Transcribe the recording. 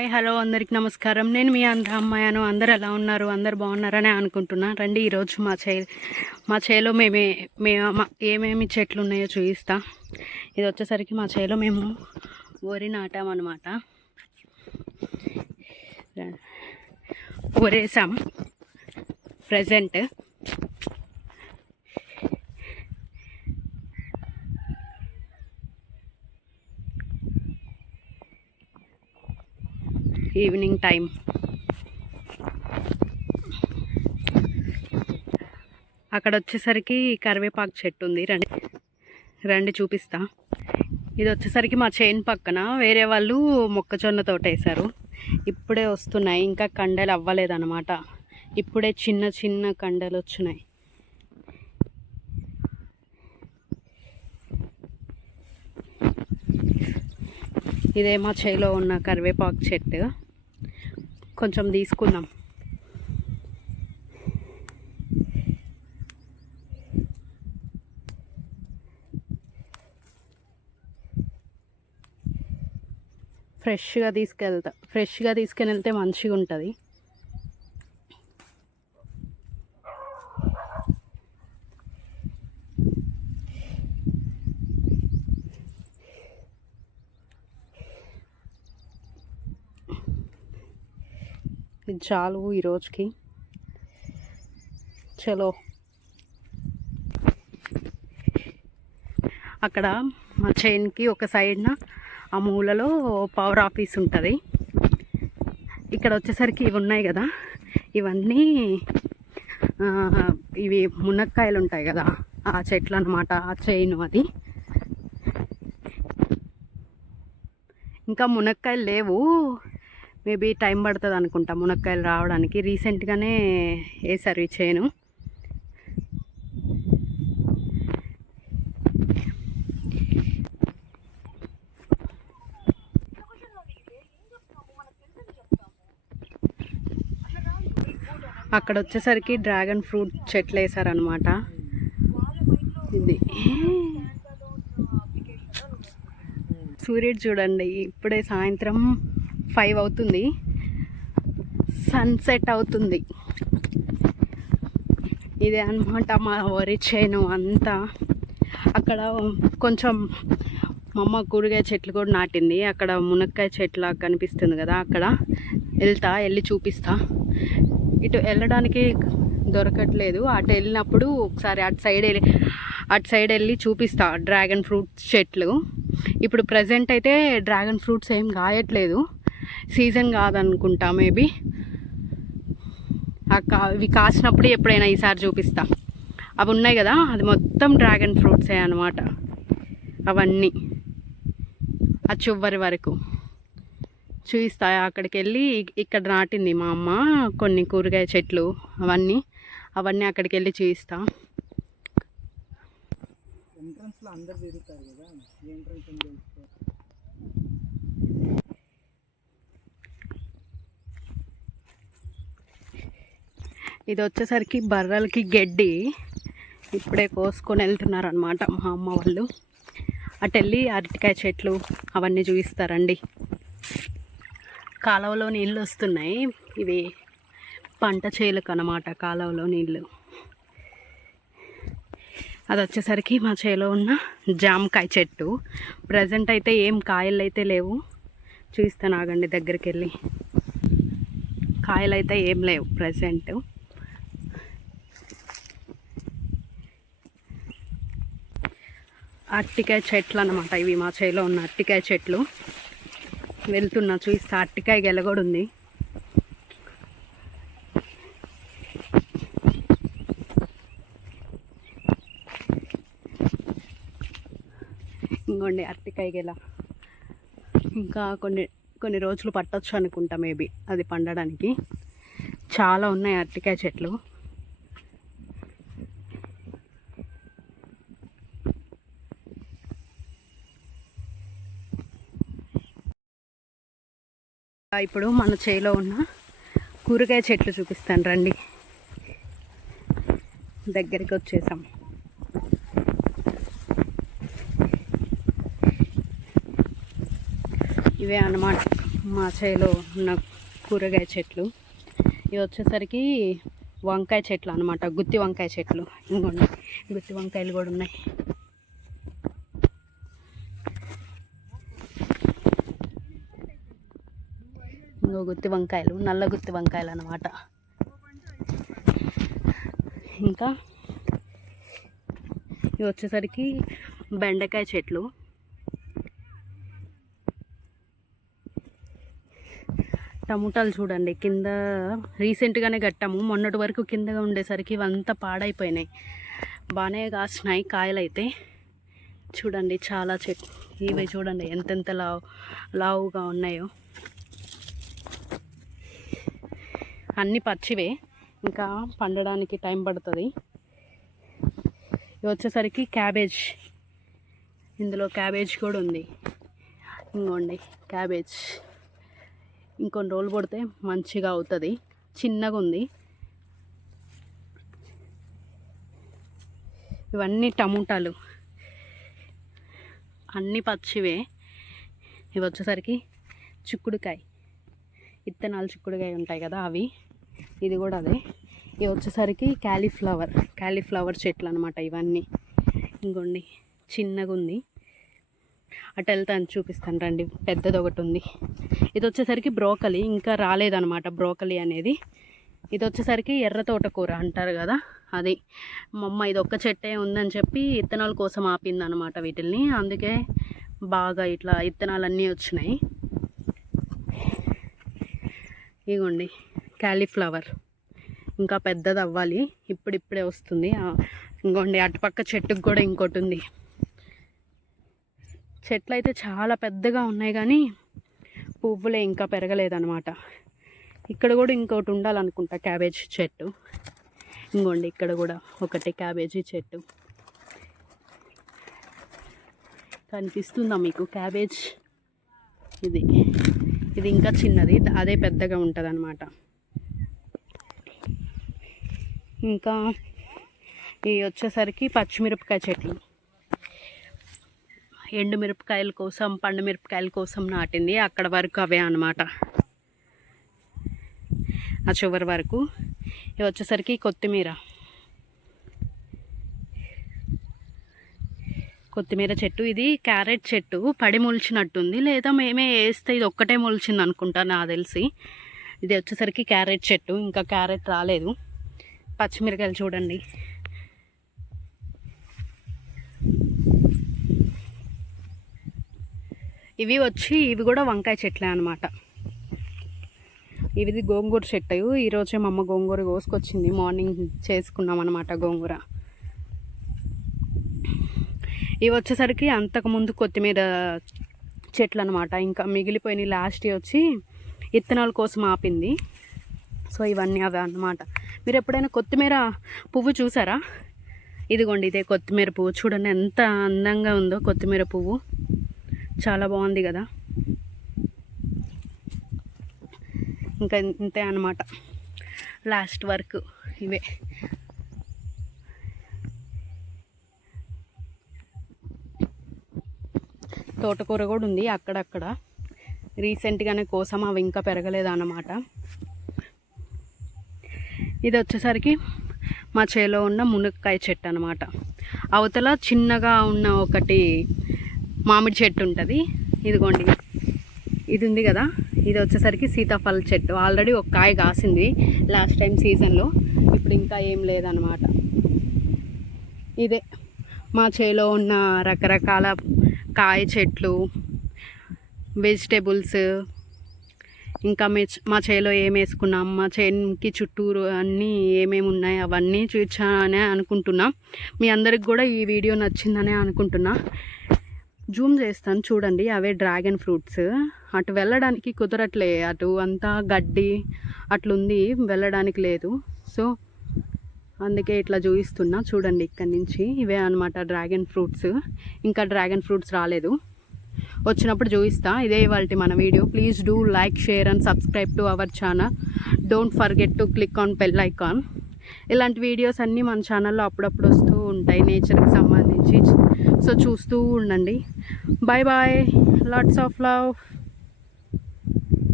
Hello అందరికి నమస్కారం. నేను మీ అమ్మాయిను. అందరు ఎలా ఉన్నారు? అందరు బాగున్నారని అనుకుంటున్నా. రండి ఈరోజు మా చేలో ఏమేమి చెట్లు ఉన్నాయో చూపిస్తా. ఇది వచ్చేసరికి మా చేలో మేము వరి నాటామన్నమాట. వరేసాం ప్రజెంట్. Evening time. అక్కడ వచ్చేసరికి కరివేపాకు చెట్టు ఉంది. రండి చూపిస్తా. ఇది వచ్చేసరికి మా చేను పక్కన వేరే వాళ్ళు మొక్కజొన్న తోట వేశారు. ఇప్పుడే వస్తున్నాయి, ఇంకా కండలు అవ్వలేదన్నమాట. ఇప్పుడే చిన్న చిన్న కండలు వచ్చినాయి. ఇదే మా చేలో ఉన్న కరివేపాకు చెట్టు. కొంచెం తీసుకుందాం. ఫ్రెష్గా తీసుకుని వెళ్తే మంచిగా ఉంటుంది. ఇది చాలు ఈరోజుకి. చలో. అక్కడ మా చైన్కి ఒక సైడ్న ఆ మూలలో పవర్ ఆఫీస్ ఉంటుంది. ఇక్కడ వచ్చేసరికి ఇవి ఉన్నాయి కదా, ఇవన్నీ ఇవి మునక్కాయలు ఉంటాయి కదా, ఆ చెట్లు అన్నమాట. ఆ చైను అది. ఇంకా మునక్కాయలు లేవు, మేబీ టైం పడుతుంది అనుకుంటా మునక్కాయలు రావడానికి. రీసెంట్గానే వేసారు ఈ చేను. అక్కడ వచ్చేసరికి డ్రాగన్ ఫ్రూట్ చెట్లు వేసారనమాట. ఇది సూర్యుడు చూడండి, ఇప్పుడే సాయంత్రం 5 అవుతుంది, సన్సెట్ అవుతుంది. ఇదే అన్నమాట మా వరి చేను అంతా. అక్కడ కొంచెం మా అమ్మ కూరగాయ చెట్లు కూడా నాటింది. అక్కడ మునక్కాయ చెట్ల కనిపిస్తుంది కదా, అక్కడ వెళ్ళి చూపిస్తా. ఇటు వెళ్ళడానికి దొరకట్లేదు. అటు వెళ్ళినప్పుడు ఒకసారి అటు సైడ్ వెళ్ళి చూపిస్తా డ్రాగన్ ఫ్రూట్ చెట్లు. ఇప్పుడు ప్రజెంట్ అయితే డ్రాగన్ ఫ్రూట్స్ ఏం కాయట్లేదు, సీజన్ కాదనుకుంటా మేబీ. ఇవి కాసినప్పుడు ఎప్పుడైనా ఈసారి చూపిస్తా. అవి ఉన్నాయి కదా, అది మొత్తం డ్రాగన్ ఫ్రూట్సే అన్నమాట. అవన్నీ ఆ చివరి వరకు చూపిస్తా. అక్కడికి వెళ్ళి ఇక్కడ నాటింది మా అమ్మ కొన్ని కూరగాయ చెట్లు, అవన్నీ అక్కడికి వెళ్ళి చూపిస్తా. ఇది వచ్చేసరికి బర్రెలకి గడ్డి ఇప్పుడే కోసుకొని వెళ్తున్నారనమాట మా అమ్మ వాళ్ళు. అటు వెళ్ళి అరటికాయ చెట్లు అవన్నీ చూపిస్తారండి. కాలువలో నీళ్ళు వస్తున్నాయి. ఇవి పంట చేలకు అన్నమాట, కాలువలో నీళ్ళు. అది వచ్చేసరికి మా చేలో ఉన్న జామకాయ చెట్టు. ప్రజెంట్ అయితే ఏం కాయలు అయితే లేవు, చూస్తాను ఆగండి దగ్గరికి వెళ్ళి. కాయలు అయితే ఏం లేవు ప్రజెంట్. అరటికాయ చెట్లు అన్నమాట ఇవి, మా చేలో ఉన్న అరటికాయ చెట్లు. వెళ్తున్నా చూస్తా. అరటికాయ గెల కూడా ఉంది. ఇంకోండి అరటికాయ గెల. ఇంకా కొన్ని రోజులు పట్టొచ్చు అనుకుంటా మేబీ అది పండడానికి. చాలా ఉన్నాయి అరటికాయ చెట్లు. ఇప్పుడు మన చేలో ఉన్న కూరగాయ చెట్లు చూపిస్తాను రండి. దగ్గరికి వచ్చేసాం. ఇవే అన్నమాట మా చేలో ఉన్న కూరగాయ చెట్లు. ఇవి వచ్చేసరికి వంకాయ చెట్లు అనమాట, గుత్తి వంకాయ చెట్లు. ఇంకోండి గుత్తి వంకాయలు కూడా ఉన్నాయి. ఇంకో గుత్తి వంకాయలు, నల్ల గుత్తి వంకాయలు అనమాట. ఇంకా ఇవి వచ్చేసరికి బెండకాయ చెట్లు. టమోటాలు చూడండి, కింద రీసెంట్గానే కట్టాము, మొన్నటి వరకు కిందగా ఉండేసరికి ఇవంతా పాడైపోయినాయి. బాగానే కాసినాయి కాయలు అయితే. చూడండి చాలా చెట్లు, ఇవి చూడండి ఎంతెంత లావుగా ఉన్నాయో. అన్నీ పచ్చివే, ఇంకా పండడానికి టైం పడుతుంది. ఇవి వచ్చేసరికి క్యాబేజ్, ఇందులో క్యాబేజ్ కూడా ఉంది. ఇంకోండి క్యాబేజ్, ఇంకొన్ని రోజులు పడితే మంచిగా అవుతుంది. చిన్నగా ఉంది. ఇవన్నీ టమోటాలు, అన్నీ పచ్చివే. ఇవి వచ్చేసరికి చిక్కుడుకాయ, ఇత్తనాలు చిక్కుడుకాయ ఉంటాయి కదా అవి. ఇది కూడా అదే. ఇవి వచ్చేసరికి క్యాలీఫ్లవర్ చెట్లు అనమాట ఇవన్నీ. ఇంకోండి చిన్నగా ఉంది. అటు వెళ్తాను చూపిస్తాను రండి. పెద్దది ఒకటి ఉంది. ఇది వచ్చేసరికి బ్రోకలీ, ఇంకా రాలేదన్నమాట బ్రోకలీ అనేది. ఇది వచ్చేసరికి ఎర్ర తోటకూర అంటారు కదా అది. మా అమ్మ ఇది ఒక్క చెట్టే ఉందని చెప్పి ఇత్తనాల కోసం ఆపిందనమాట వీటిల్ని. అందుకే బాగా ఇట్లా ఇత్తనాలన్నీ వచ్చినాయి. ఇగోండి క్యాలీఫ్లవర్, ఇంకా పెద్దది అవ్వాలి, ఇప్పుడిప్పుడే వస్తుంది. ఇంకోండి అటుపక్క చెట్టుకు కూడా ఇంకోటి ఉంది. చెట్లు అయితే చాలా పెద్దగా ఉన్నాయి కానీ పువ్వులే ఇంకా పెరగలేదన్నమాట. ఇక్కడ కూడా ఇంకోటి ఉండాలనుకుంటా క్యాబేజీ చెట్టు. ఇంకోండి ఇక్కడ కూడా ఒకటి క్యాబేజీ చెట్టు కనిపిస్తుందా మీకు? క్యాబేజ్ ఇది ఇంకా చిన్నది, అదే పెద్దగా ఉంటుంది అన్నమాట. ఇంకా ఇవి వచ్చేసరికి పచ్చిమిరపకాయ చెట్లు. ఎండు మిరపకాయల కోసం, పండు మిరపకాయల కోసం నాటింది. అక్కడ వరకు అవే అన్నమాట, ఆ చివరి వరకు. ఇవి వచ్చేసరికి కొత్తిమీర చెట్టు. ఇది క్యారెట్ చెట్టు, పడి మొలిచినట్టుంది, లేదా మేమే వేస్తే ఇది ఒక్కటే మొలిచింది అనుకుంటా నాకు తెలిసి. ఇది వచ్చేసరికి క్యారెట్ చెట్టు, ఇంకా క్యారెట్ రాలేదు. పచ్చిమిరకాయలు చూడండి. ఇవి కూడా వంకాయ చెట్లే అనమాట. ఇది గోంగూర చెట్టు. ఈరోజే మా అమ్మ గోంగూర కోసుకొచ్చింది, మార్నింగ్ చేసుకున్నాం అనమాట గోంగూర. ఇవి వచ్చేసరికి అంతకుముందు కొత్తిమీర చెట్లు అనమాట. ఇంకా మిగిలిపోయినాయి, లాస్ట్ వచ్చి ఇత్తనాల కోసం ఆపింది. సో ఇవన్నీ అవే అన్నమాట. మీరు ఎప్పుడైనా కొత్తిమీర పువ్వు చూసారా? ఇదిగోండి ఇదే కొత్తిమీర పువ్వు. చూడండి ఎంత అందంగా ఉందో కొత్తిమీర పువ్వు, చాలా బాగుంది కదా. ఇంకా ఇంతే అన్నమాట లాస్ట్ వర్క్ ఇవే. తోటకూర కూడా ఉంది అక్కడక్కడ, రీసెంట్గానే కోసం, అవి ఇంకా పెరగలేదు అన్నమాట. ఇది వచ్చేసరికి మా చేలో ఉన్న మునక్కాయ చెట్టు అనమాట. అవతల చిన్నగా ఉన్న ఒకటి మామిడి చెట్టు ఉంటుంది. ఇదిగోండి ఇది ఉంది కదా, ఇది వచ్చేసరికి సీతాఫల చెట్టు. ఆల్రెడీ ఒక కాయ కాసింది లాస్ట్ టైం సీజన్లో, ఇప్పుడు ఇంకా ఏం లేదనమాట. ఇదే మా చేలో ఉన్న రకరకాల కాయ చెట్లు, వెజిటేబుల్స్. ఇంకా మా చేలో ఏం వేసుకున్నాం, మా చేనుకి చుట్టూరు అన్నీ ఏమేమి ఉన్నాయి అవన్నీ చూపించానే అనుకుంటున్నా. మీ అందరికి కూడా ఈ వీడియో నచ్చిందనే అనుకుంటున్నా. జూమ్ చేస్తాను చూడండి, అవే డ్రాగన్ ఫ్రూట్స్. అటు వెళ్ళడానికి కుదరట్లే, అటు అంతా గడ్డి అట్లుంది, వెళ్ళడానికి లేదు. సో అందుకే ఇట్లా చూపిస్తున్నా చూడండి. ఇక్కడి నుంచి ఇవే అనమాట డ్రాగన్ ఫ్రూట్స్. ఇంకా డ్రాగన్ ఫ్రూట్స్ రాలేదు, వచ్చినప్పుడు చూపిస్తా. ఇదే ఇవాల్టి మన video. Please do like, share and subscribe to our channel. Don't forget to click on bell icon. ఇలాంటి వీడియోస్ అన్నీ మన ఛానల్లో అప్పుడప్పుడు వస్తూ ఉంటాయి నేచర్కి సంబంధించి. సో చూస్తూ ఉండండి. Bye bye, lots of love.